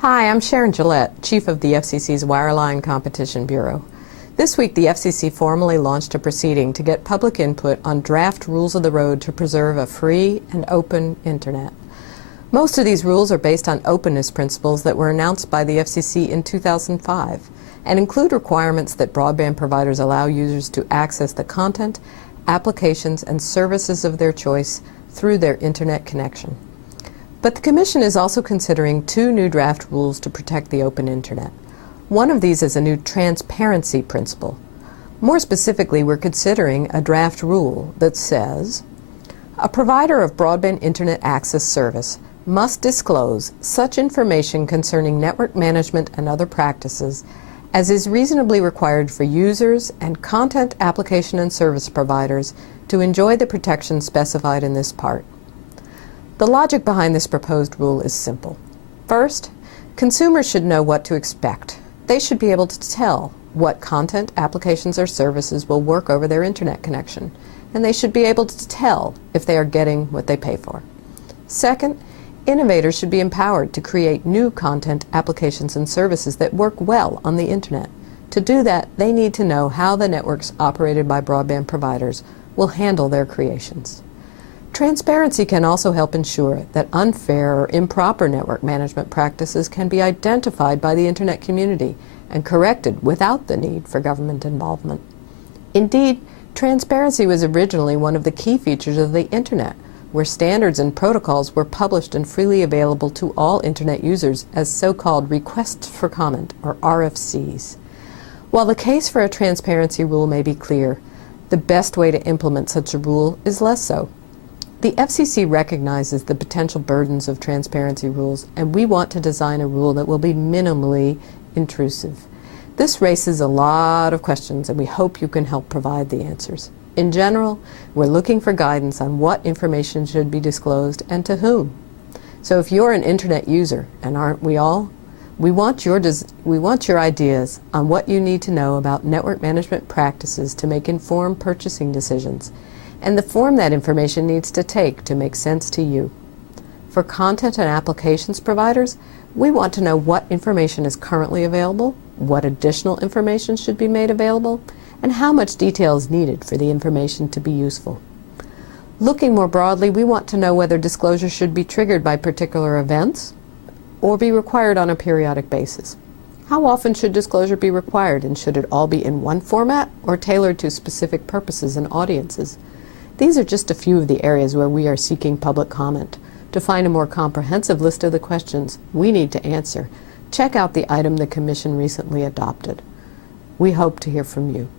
Hi, I'm Sharon Gillett, Chief of the FCC's Wireline Competition Bureau. This week, the FCC formally launched a proceeding to get public input on draft rules of the road to preserve a free and open Internet. Most of these rules are based on openness principles that were announced by the FCC in 2005 and include requirements that broadband providers allow users to access the content, applications, and services of their choice through their Internet connection. But the Commission is also considering two new draft rules to protect the open Internet. One of these is a new transparency principle. More specifically, we're considering a draft rule that says, a provider of broadband Internet access service must disclose such information concerning network management and other practices as is reasonably required for users and content application and service providers to enjoy the protections specified in this part. The logic behind this proposed rule is simple. First, consumers should know what to expect. They should be able to tell what content, applications, or services will work over their Internet connection, and they should be able to tell if they are getting what they pay for. Second, innovators should be empowered to create new content, applications, and services that work well on the Internet. To do that, they need to know how the networks operated by broadband providers will handle their creations. Transparency can also help ensure that unfair or improper network management practices can be identified by the Internet community and corrected without the need for government involvement. Indeed, transparency was originally one of the key features of the Internet, where standards and protocols were published and freely available to all Internet users as so-called requests for comment, or RFCs. While the case for a transparency rule may be clear, the best way to implement such a rule is less so. The FCC recognizes the potential burdens of transparency rules, and we want to design a rule that will be minimally intrusive. This raises a lot of questions, and we hope you can help provide the answers. In general, we're looking for guidance on what information should be disclosed and to whom. So if you're an Internet user, and aren't we all, we want your ideas on what you need to know about network management practices to make informed purchasing decisions, and the form that information needs to take to make sense to you. For content and applications providers, we want to know what information is currently available, what additional information should be made available, and how much detail is needed for the information to be useful. Looking more broadly, we want to know whether disclosure should be triggered by particular events or be required on a periodic basis. How often should disclosure be required, and should it all be in one format or tailored to specific purposes and audiences? These are just a few of the areas where we are seeking public comment. To find a more comprehensive list of the questions we need to answer, check out the item the Commission recently adopted. We hope to hear from you.